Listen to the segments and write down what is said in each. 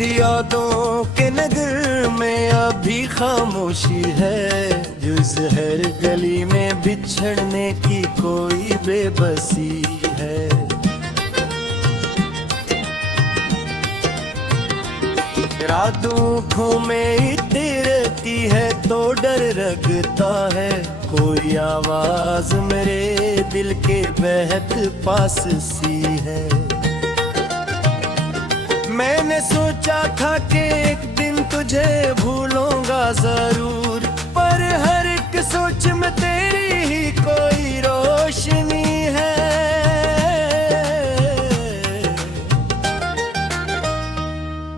तेरी यादों के नगर में अभी खामोशी है, जिस हर गली में बिछड़ने की कोई बेबसी है। रातों में रहती है तो डर लगता है, कोई आवाज मेरे दिल के बेहद पास सी है। मैंने सोचा था कि एक दिन तुझे भूलूंगा जरूर, पर हर एक सोच में तेरी ही कोई रोशनी है।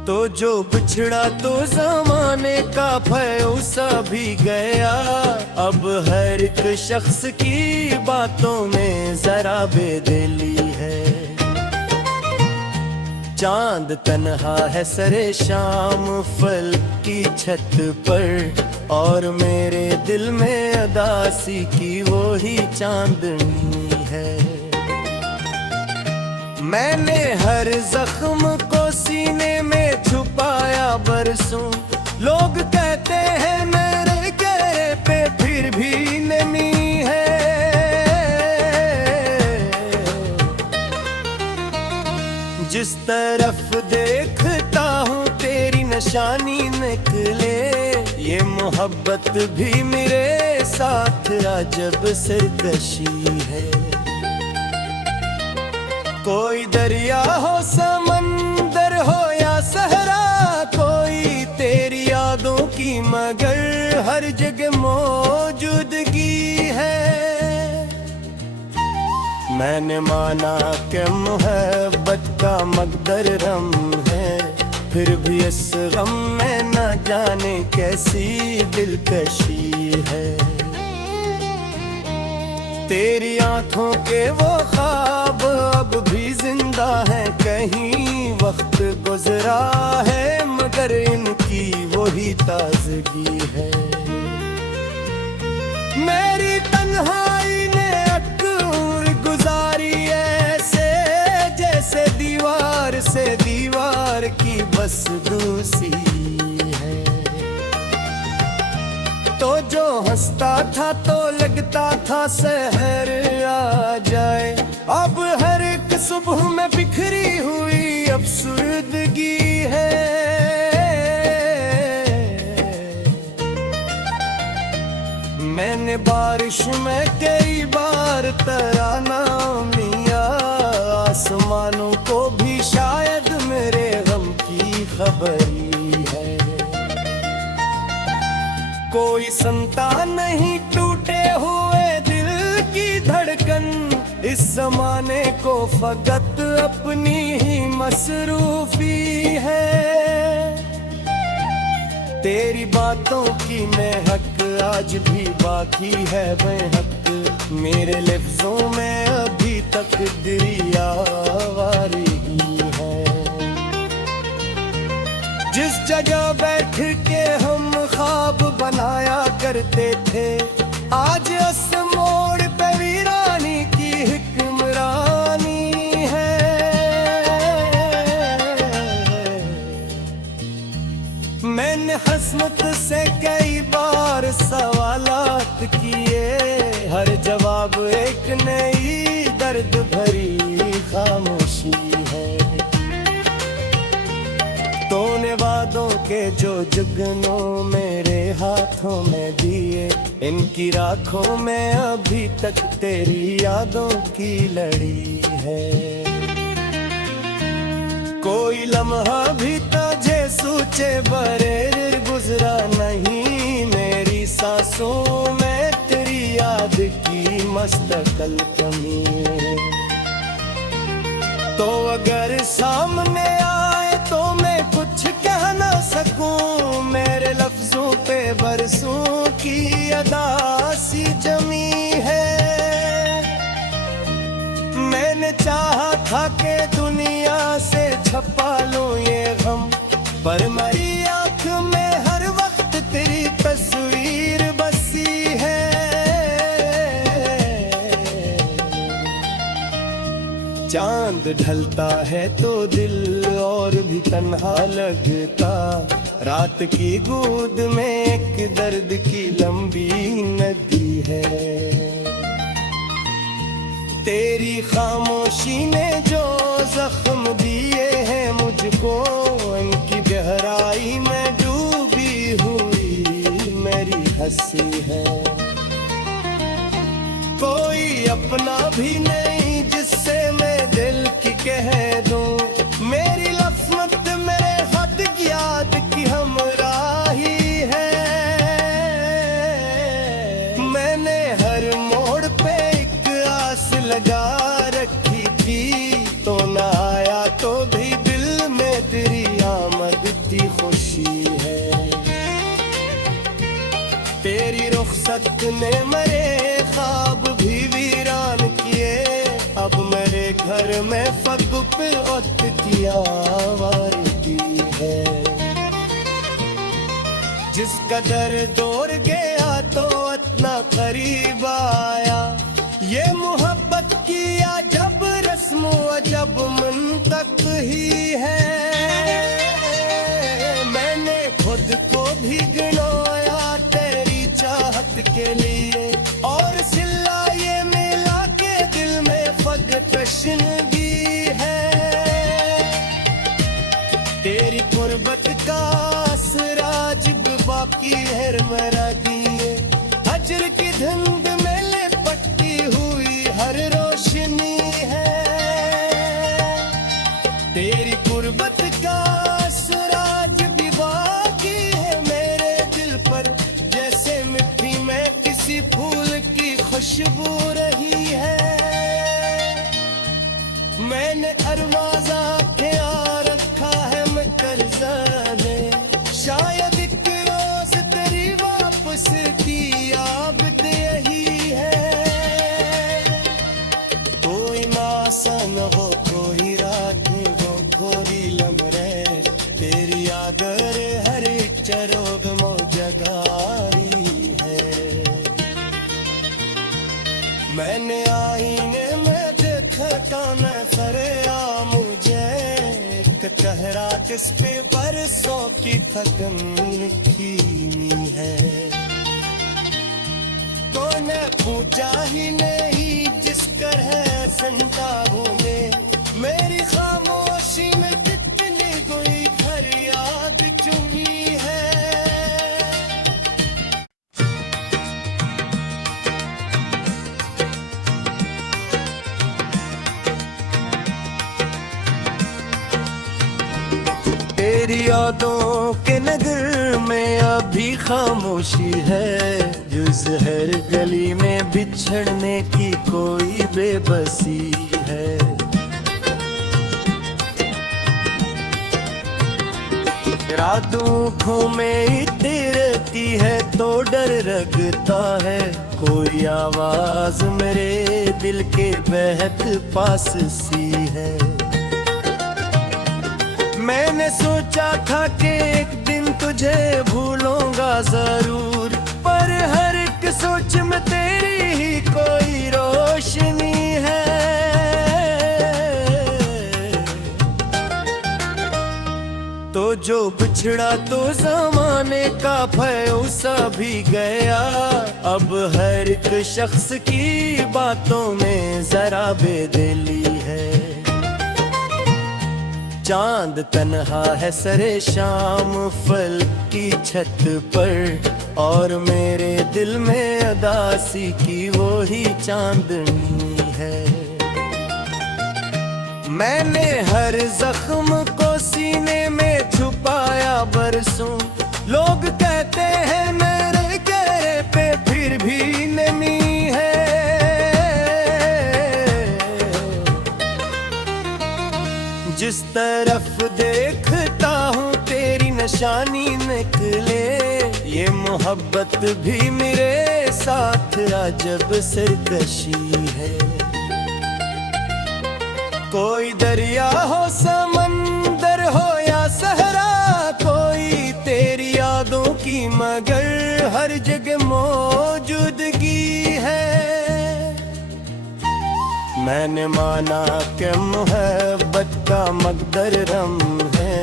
तो जो बिछड़ा तो जमाने का भरोसा भी गया, अब हर एक शख्स की बातों में जरा बेदिली है। चांद तन्हा है सरे शाम फल की छत पर, और मेरे दिल में अदासी की वो ही चांदनी है। मैंने हर जख्म को सीने में छुपाया बरसों, लोग कहते हैं मेरे चेहरे पे फिर भी नमी है। जिस तरफ देखता हूँ तेरी निशानी निकले, ये मोहब्बत भी मेरे साथ अजब सरकशी है। कोई दरिया हो समंदर हो या सहरा, कोई तेरी यादों की मगर हर जगह मौजूदगी है। मैंने माना कि मोहब्बत का मकदर गम है, फिर भी इस गम में न जाने कैसी दिलकशी है। तेरी आंखों के वो ख्वाब अब भी जिंदा है, कहीं वक्त गुजरा है मगर इनकी वही ताजगी है। मेरी तन्हाई ने अक्र गुजारी ऐसे, जैसे दीवार से दीवार की बस दूसी है। तो जो हंसता था तो लगता था शहर आ जाए, अब हर एक सुबह में बिखरी हुई अफसुर्दगी है। मैंने बारिश में कई बार तराना लिया, आसमानों को भी शायद मेरे गम की खबरी है। कोई सुनता नहीं टूटे हुए दिल की धड़कन, इस जमाने को फकत अपनी ही मसरूफी है। तेरी बातों की महक आज भी बाकी है बेहक, मेरे लफ्जों में अभी तक दरिया वारगी है। जिस जगह बैठ के हम ख्वाब बनाया करते थे, आज उस मोड़ पे वीरानी की हुक्मरानी है। मैंने हस्मत से कई बार सवालात किए, हर जवाब एक नई दर्द भरी खामोशी है। तूने वादों के जो जुगनों मेरे हाथों में दिए, इनकी राखों में अभी तक तेरी यादों की लड़ी है। कोई लम्हा भी तुझे सूचे बरेर गुजरा नहीं, मेरी सांसों में तेरी याद की मुस्तकिल कमी है। तो अगर सामने आए तो मैं कुछ कह ना सकूं, मेरे लफ्जों पे बरसों की अदासी जमी है। मैंने चाहा था कि दुनिया से छपा लूं ये गम, पर मेरी आंख में हर वक्त तेरी तस्वीर बसी है। चांद ढलता है तो दिल और भी तन्हा लगता, रात की गोद में एक दर्द की लंबी नदी है। तेरी खामोशी ने जो जख्म दिए हैं मुझको, उनकी गहराई में डूबी हुई मेरी हंसी है। कोई अपना भी नहीं जिससे मैं दिल की कह दूं, मेरी लफ्ज़ मेरे खत याद की हमराही है। मैंने हर मोड़ पे एक आस लगा रखी थी, तो ना आया तो भी दिल में तेरी आमद की खुशी है। तेरी रुखसत ने मेरे ख्वाब भी वीरान किए, अब मेरे घर में फकुप औत की आवाज़ है। जिस कदर दूर गया तो इतना करीब आया, ये मोहब्बत किया जब रस्म जब मंतक ही है। मैंने खुद को भी गिनोया तेरी चाहत के लिए, और सिला ये मिला के दिल में फग तशनगी है। तेरी कुर्बत का असराज बाकी है मेरा दिए, हजर की धुंध में लिपटती हुई हर रोशनी है। तेरी कुर्बत का असराज भी बाकी है मेरे दिल पर, जैसे मिट्टी में किसी फूल की खुशबू रही है। मैंने अरवाज़ा ख्या रखा है मैं कर्जा दे, शायद एक रोज तेरी वापस की आबद यही है। कोई मासन हो कोई रात हो कोई लम्हे, तेरी आदर हर चरोग मो जगारी है। मैंने आईने में देखा काना फरिया मुझे, एक चेहरा जिस पे बरसों की थकन लिखी है। कोने पूछा ही नहीं जिस कर है संताबों में, मेरी खामोशी में कितनी कोई फरियाद चुनी है। तेरी यादों के नगर में अभी खामोशी है, जिस हर गली में बिछड़ने की कोई बेबसी है। रातों में रहती है तो डर लगता है, कोई आवाज मेरे दिल के बेहद पास सी है। मैंने सोचा था कि एक दिन तुझे भूलूंगा जरूर, पर हर एक सोच में तेरी ही कोई रोशनी है। तो जो बिछड़ा तो जमाने का भरोसा भी गया, अब हर एक शख्स की बातों में जरा बेदिली है। चांद तन्हा है सरे शाम फल की छत पर, और मेरे दिल में अदासी की वो ही चांदनी है। मैंने हर जख्म को सीने में छुपाया बरसों, लोग कहते हैं मेरे चेहरे पे फिर भी नमी है। जिस तरफ देखता हूँ तेरी निशानी निकले, ये मोहब्बत भी मेरे साथ अजब सरकशी है। कोई दरिया हो समंदर हो या सहरा, कोई तेरी यादों की मगर हर जगह मौजूदगी है। मैंने माना कि मोहब्बत का मकदर रम है,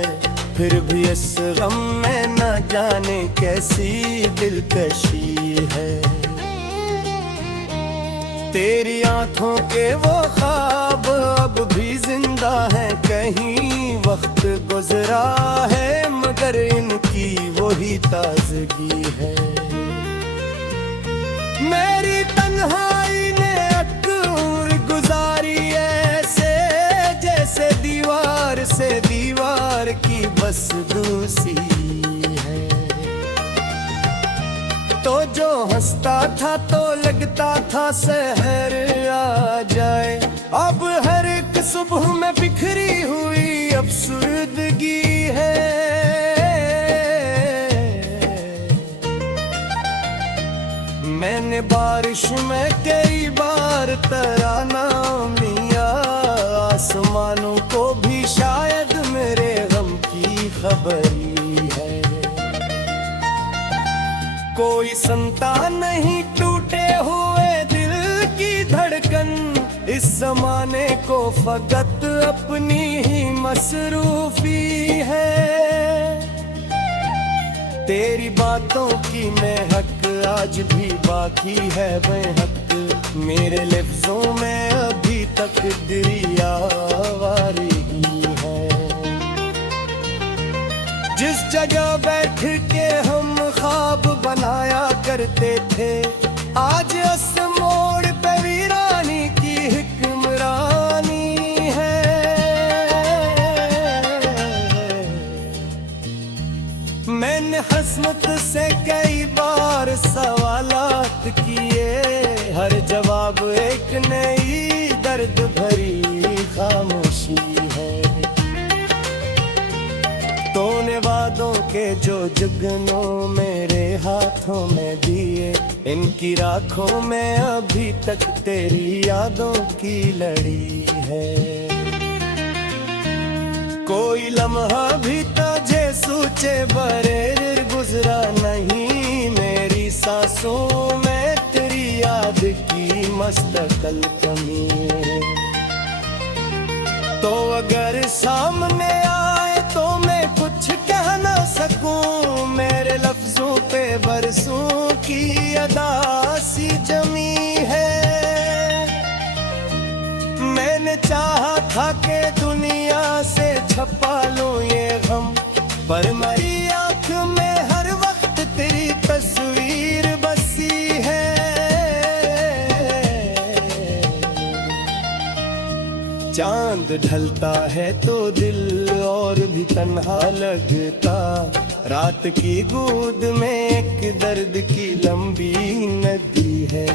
फिर भी इस गम में न जाने कैसी दिलकशी है। तेरी आंखों के वो ख्वाब अब भी जिंदा है, कहीं वक्त गुजरा है मगर इनकी वही ताजगी है। मेरी तन्हाई ने अक्ल गुजारी ऐसे, जैसे दीवार से दीवार की बस दूसी है। तो जो हंसता था तो लगता था शहर आ जाए, अब हर एक सुबह में बिखरी हुई अफसुर्दगी है। मैंने बारिश में कई बार तराना लिया, आसमानों को भी शायद मेरे गम की खबर ही है। कोई सुनता नहीं टूटे हुए दिल की धड़कन, इस जमाने को फकत अपनी ही मसरूफी है। तेरी बातों की महक आज भी बाकी है बेहक, मेरे लफ्जों में अभी तक दरिया वारगी है। जिस जगह बैठ के हम ख्वाब बनाया करते थे, आज उस मोड़ पे वीरानी की हुक्मरानी है। मैंने हसमत से कई बार सवालात किए, हर जवाब एक नई दर्द भरी खामोशी है। तूने वादों के जो जुगनों मेरे हाथों में दिए, इनकी राखों में अभी तक तेरी यादों की लड़ी है। कोई लम्हा भी तुझे सूचे बरे गुजरा नहीं, मेरी सांसों में तेरी याद की मुस्तकिल कमी है। तो अगर सामने आए तो मैं कुछ कह ना सकूं, मेरे लफ्जों पे बरसों की अदासी जमी है। मैंने चाहा था कि दुनिया से छपा लूं ये गम, पर मेरी आंख में हर वक्त तेरी तस्वीर बसी है। चांद ढलता है तो दिल और भी तन्हा लगता, रात की गोद में एक दर्द की लंबी नदी है।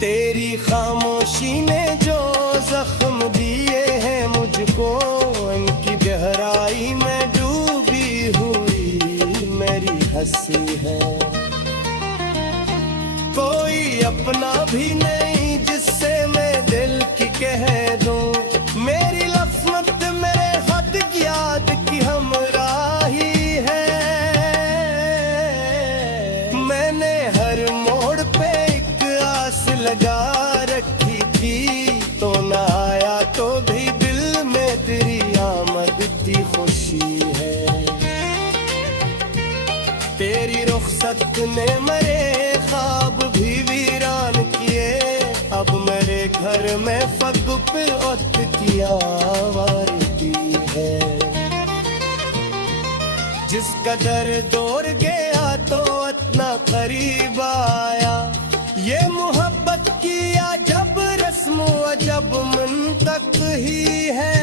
तेरी खामोशी ने जो जख्म दिए हैं मुझको, उनकी गहराई में डूबी हुई मेरी हंसी है। कोई अपना भी नहीं जिससे मैं दिल की कह दूं, मेरी लफ्ज़ मेरे खत की याद की हमराही है। मैंने हर मोड़ पे एक आस लगा रखी थी, तो ना आया तो भी दिल में तेरी आमद की खुशी है। तेरी रुखसत ने मेरे ख्वाब भी वीरान किए, अब मेरे घर में फग पे औत की आवारगी है। जिस कदर दूर गया तो इतना करीब आया, ये मोहब्बत की अजब रस्म अजब मंतक ही है।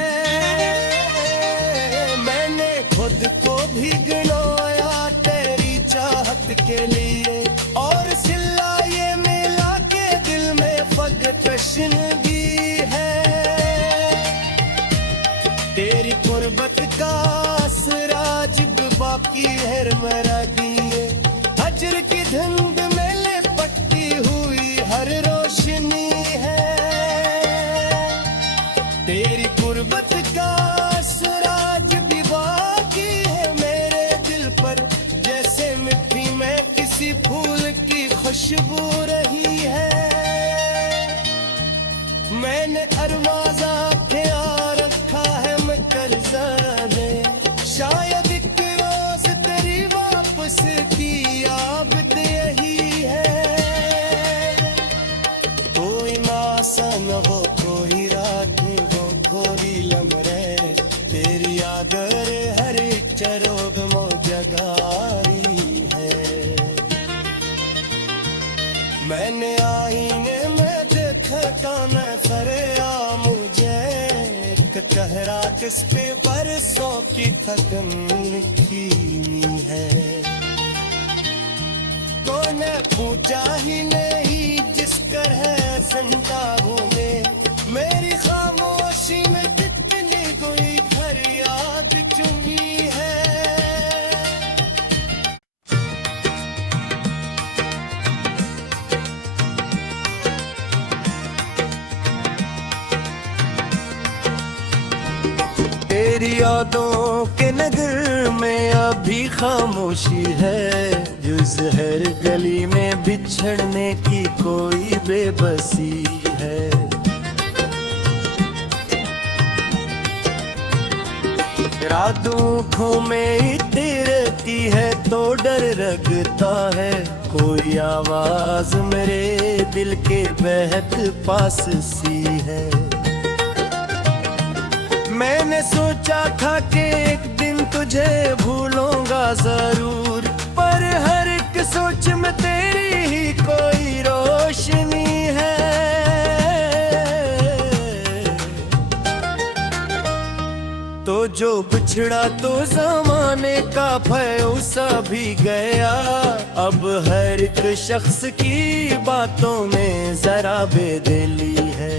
मैंने खुद को भी गिनाया तेरी चाहत के लिए, और सिला ये मिला के दिल में फग तशनगी है। तेरी कुर्बत का असराज बाकी है मेरा दिए, हजर की धुंध में लिपटती हुई हर रोशनी है। तेरी कुर्बत का असराज भी बाकी है मेरे दिल पर, जैसे मिट्टी में किसी फूल की खुशबू रही है। मैंने अरवाजा क्या रखा है मैं कर्जा दे, शायद एक रोज तेरी वापस की आदत यही है। कोई मासन हो कोई रात हो कोई लम्हे, तेरी आदर हर चरोग मो जगारी है। मैंने आईने में देखा काना सरे आ मुझे चेहरा किस पे बरसों की थकन लिखी है। कोने पूछा ही नहीं जिस कर है संता घूमे, मेरी खामोशी में कितनी कोई फरियाद चुनी है। तेरी यादों के नगर में अभी खामोशी है, जिस हर गली में बिछड़ने की कोई बेबसी है। रातों में रहती है तो डर लगता है, कोई आवाज मेरे दिल के बेहद पास सी है। मैंने सोचा था कि एक दिन तुझे भूलूंगा जरूर, पर हर एक सोच में तेरी ही कोई रोशनी है। तो जो बिछड़ा तो जमाने का भरोसा भी गया, अब हर एक शख्स की बातों में जरा बेदिली है।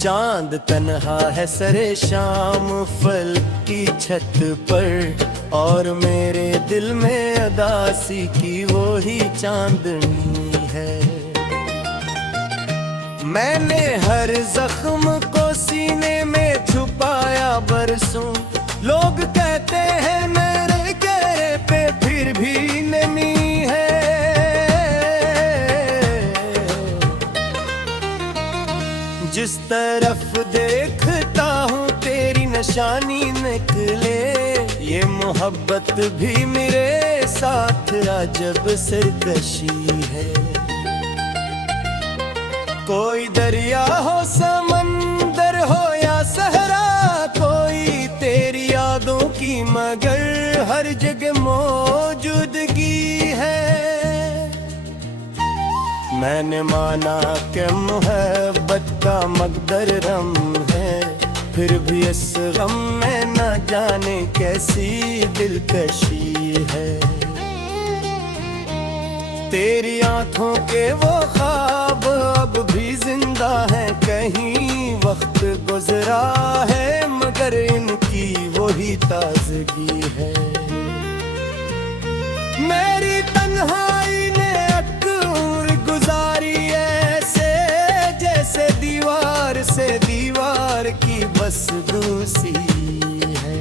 चांद तन्हा है सरे शाम फल की छत पर, और मेरे दिल में अदासी की वो ही चांदनी है। मैंने हर जख्म को सीने में छुपाया बरसों, लोग कहते हैं मेरे चेहरे पे फिर भी नमी है। जिस तरफ देखता हूँ तेरी निशानी निकले, ये मोहब्बत भी मेरे साथ अजब सरकशी है। कोई दरिया हो समंदर हो या सहरा, कोई तेरी यादों की मगर हर जगह मौजूदगी है। मैंने माना कि मोहब्बत का मकदर गम है, फिर भी इस गम में न जाने कैसी दिलकशी है। तेरी आंखों के वो ख्वाब अब भी जिंदा है, कहीं वक्त गुजरा है मगर इनकी वही ताजगी है। मेरी तन्हाई ने गुजारी ऐसे जैसे दीवार से दीवार की बस दूसी है।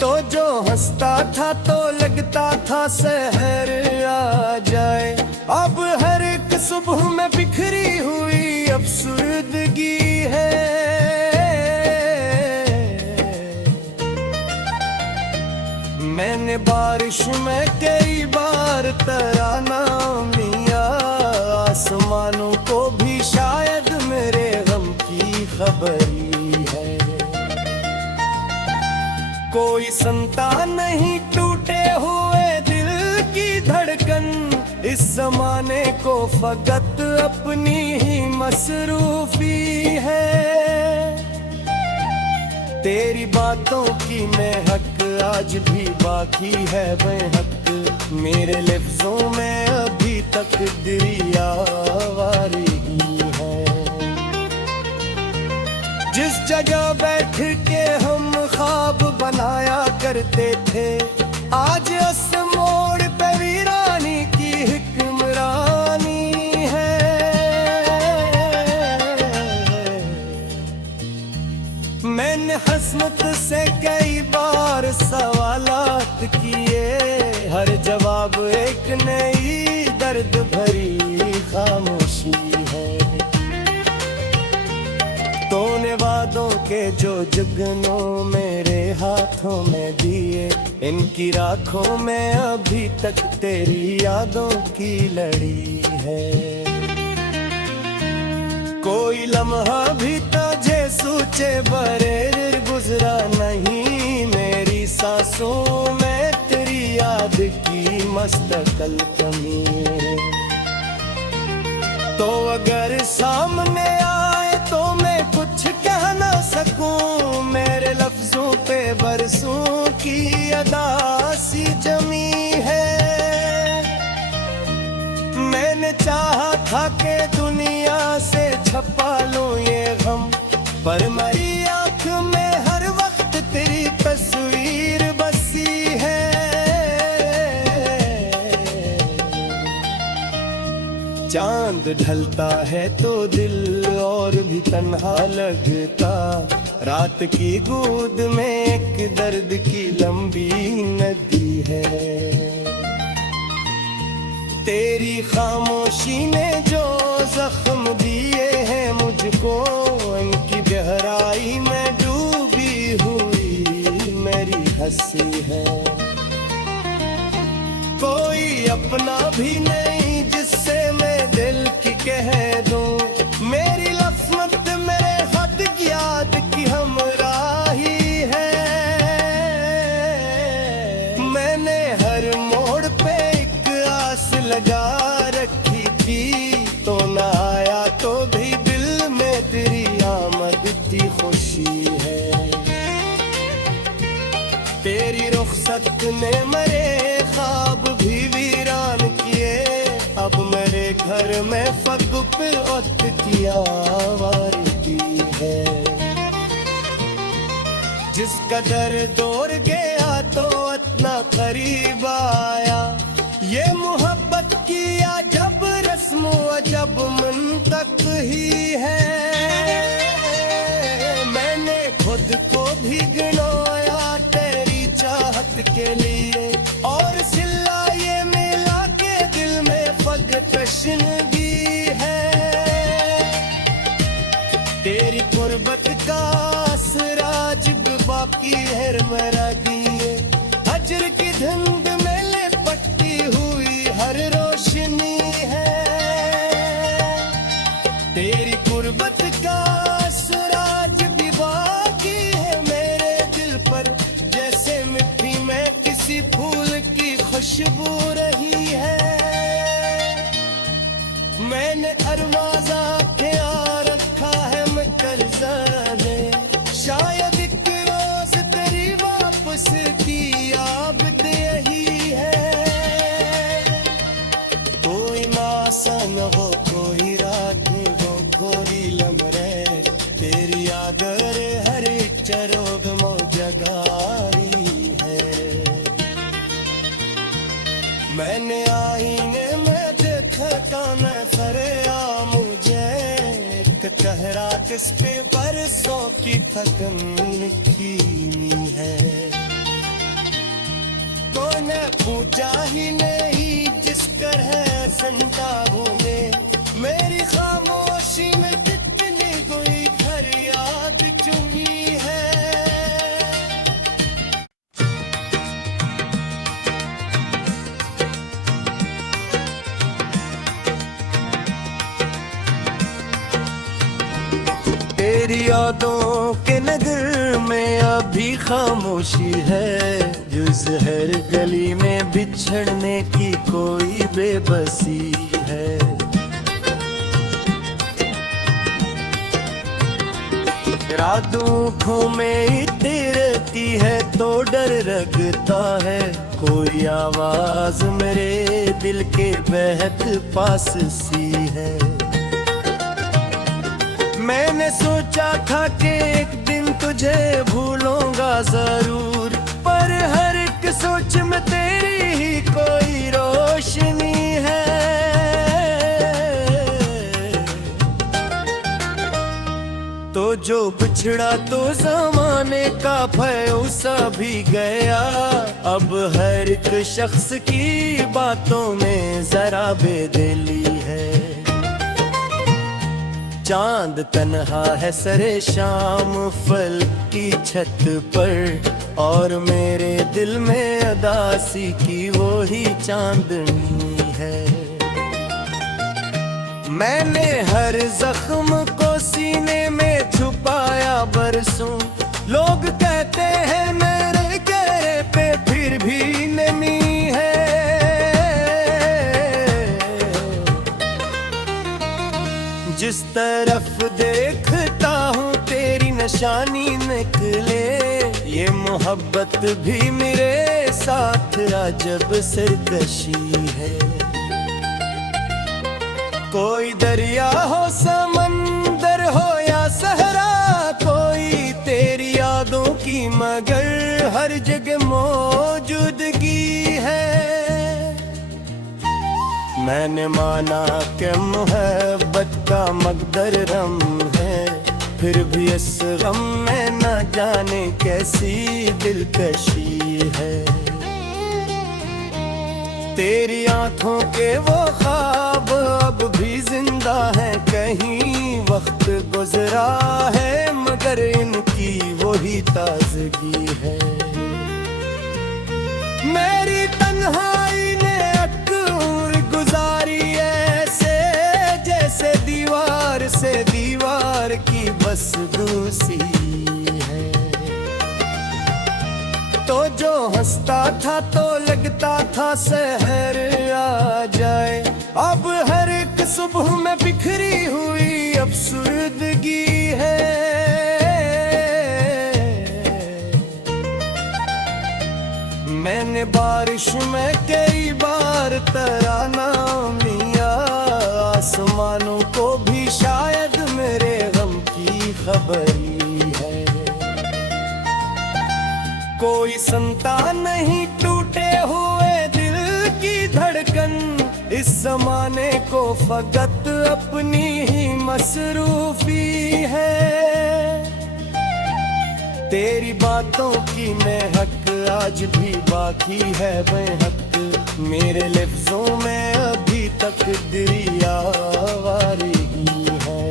तो जो हंसता था तो लगता था शहर आ जाए, अब हर एक सुबह में बिखरी हुई अफसुर्दगी है। मैंने बारिश में कई बार तराना लिया, आसमानों को भी शायद मेरे गम की खबर ही है। कोई सुनता नहीं टूटे हुए दिल की धड़कन, इस जमाने को फकत अपनी ही मसरूफी है। तेरी बातों की महक आज भी बाकी है बेहक, मेरे लफ्जों में अभी तक दरिया वारी है। जिस जगह बैठ के हम ख्वाब बनाया करते थे, आज उस मोड़ पे वीरानी की हुक्मरानी है। मैंने हसमत से कई बार सवालात किए, हर जवाब एक नई दर्द भरी खामोशी के जो जुगनों मेरे हाथों में दिए, इनकी राखों में अभी तक तेरी यादों की लड़ी है। कोई लम्हा भी तुझे सूचे बरेर गुजरा नहीं, मेरी सांसों में तेरी याद की मुस्तकिल कमी। तो अगर सामने आए तो मैं कुछ कह ना सकूं, मेरे लफ्जों पे बरसों की अदासी जमी है। मैंने चाहा था कि दुनिया से छपा लूं ये गम, पर मेरी आंख में हर वक्त तेरी तस्वीर बसी है। चांद ढलता है तो दिल और भी तन्हा लगता, रात की गोद में एक दर्द की लंबी नदी है। तेरी खामोशी ने जो जख्म दिए हैं मुझको, उनकी गहराई में डूबी हुई मेरी हंसी है। कोई अपना भी नहीं जिससे मैं दिल की कह दूं, मेरी लफ्ज़ मेरे खत की याद की हमराही है। मैंने हर मोड़ पे एक आस लगा रखी थी, तो न आया तो भी दिल में तेरी आमद की खुशी है। तेरी रुखसत ने मेरे ख्वाब भी वीरान किए, अब मेरे घर में फग पे वक्त की आवारगी है। जिस कदर दूर गया तो इतना करीब आया, ये मोहब्बत की अजब रस्म अजब मंतक ही है। मैंने खुद को भी गिनोया तेरी चाहत के लिए, और सिला ये मिला के दिल में फग तशनगी है। तेरी कुर्बत का असराज बाकी है मेरा दिए, हजर की धुंध में लिपटी हुई हर रोशनी है। तेरी कुर्बत का असराज भी बाकी है मेरे दिल पर, जैसे मिट्टी में किसी फूल की खुशबू रही है। मैंने अरवाजा क्या रखा है मैं कर्जा दे, शायद एक रोज तेरी वापस की आबद यही है। कोई मासन हो कोई रात हो कोई लम्हे, तेरी आदर हर चरोग मो जगारी है। मैंने आईने में देखा काना सरे आ मुझे, एक चेहरा किस पे बरसों की थकन लिखी है। कोने पूछा ही नहीं जिस कर है संताबों में, मेरी खामोशी में कितनी कोई घर याद चुनी है। तेरी यादों के नगर में अभी खामोशी है, जिस हर गली में बिछड़ने की कोई बेबसी है। रात आँखों में रहती है तो डर लगता है, कोई आवाज मेरे दिल के बेहद पास सी है। मैंने सोचा था कि एक दिन तुझे भूलूंगा जरूर, पर हर एक सोच में तेरी ही कोई रोशनी है। तो जो बिछड़ा तो जमाने का भरोसा भी गया, अब हर एक शख्स की बातों में जरा बेदिली है। चांद तन्हा है सरे शाम फल की छत पर, और मेरे दिल में उदासी की वो ही चांदनी है। मैंने हर जख्म को सीने में छुपाया बरसों, लोग कहते हैं मेरे चेहरे पे फिर भी नमी है। जिस तरफ देखता हूँ तेरी निशानी निकले, ये मोहब्बत भी मेरे साथ अजब सरकशी है। कोई दरिया हो समंदर हो या सहरा, कोई तेरी यादों की मगर हर जगह मौजूदगी है। मैंने माना कि मोहब्बत का मकदर रम है, फिर भी इस गम में न जाने कैसी दिलकशी है। तेरी आंखों के वो ख्वाब अब भी जिंदा है, कहीं वक्त गुजरा है मगर इनकी वही ताजगी है। मेरी तन्हाई ने अक्र गुजारी ऐसे, जैसे दीवार से दीवार की बस दूसी है। तो जो हंसता था तो लगता था शहर आ जाए, अब हर एक सुबह में बिखरी हुई अफसुर्दगी है। मैंने बारिश में कई बार तराना लिया, आसमानों को भी शायद मेरे गम की खबर ही है। कोई सुनता नहीं टूटे हुए दिल की धड़कन, इस जमाने को फकत अपनी ही मसरूफी है। तेरी बातों की महक आज भी बाकी है बेहक, मेरे लफ्जों में अभी तक दरियावारी है।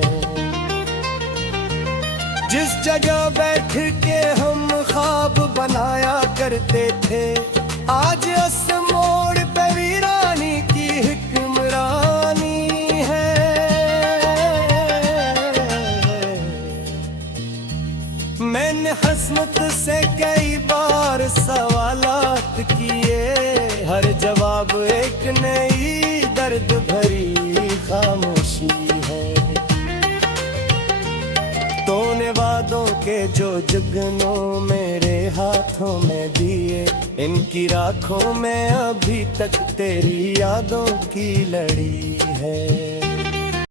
जिस जगह बैठ के हम ख्वाब बनाया करते थे, आज उस मोड़ पे वीरानी की हुक्मरानी है। मैंने हस्मत से कई बार सवालात किए, हर जवाब एक नई दर्द भरी खामोशी है। तूने वादों के जो जुगनों मेरे हाथों में दिए, इनकी राखों में अभी तक तेरी यादों की लड़ी है।